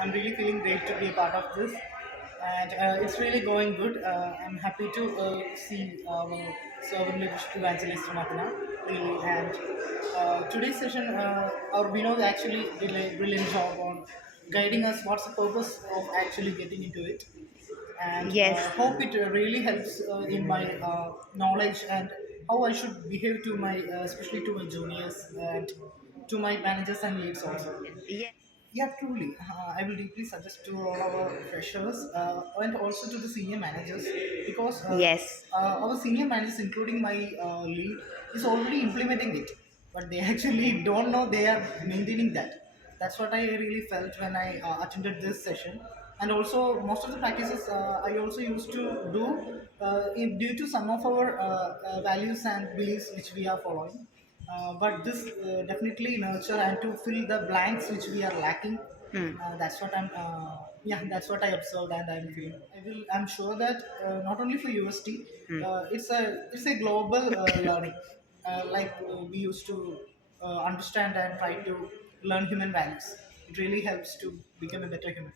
I'm really feeling great to be a part of this, and it's really going good. I'm happy to see our servant leadership evangelist Madana, really. And today's session, our Vinod actually did a brilliant job on guiding us what's the purpose of actually getting into it, and Yes, hope it really helps in my knowledge and how I should behave to my, especially to my juniors and to my managers and leads also. yes, Yeah, truly. I will deeply suggest to all our freshers and also to the senior managers because yes, our senior managers, including my lead, is already implementing it, but they actually don't know they are maintaining that. That's what I really felt when I attended this session. And also, most of the practices I also used to do due to some of our values and beliefs which we are following. But this definitely nurture and to fill the blanks which we are lacking. hmm. That's what yeah, that's what I observed and I'm feeling. I'm sure that not only for UST, it's a global learning. Like we used to understand and try to learn human values. It really helps to become a better human.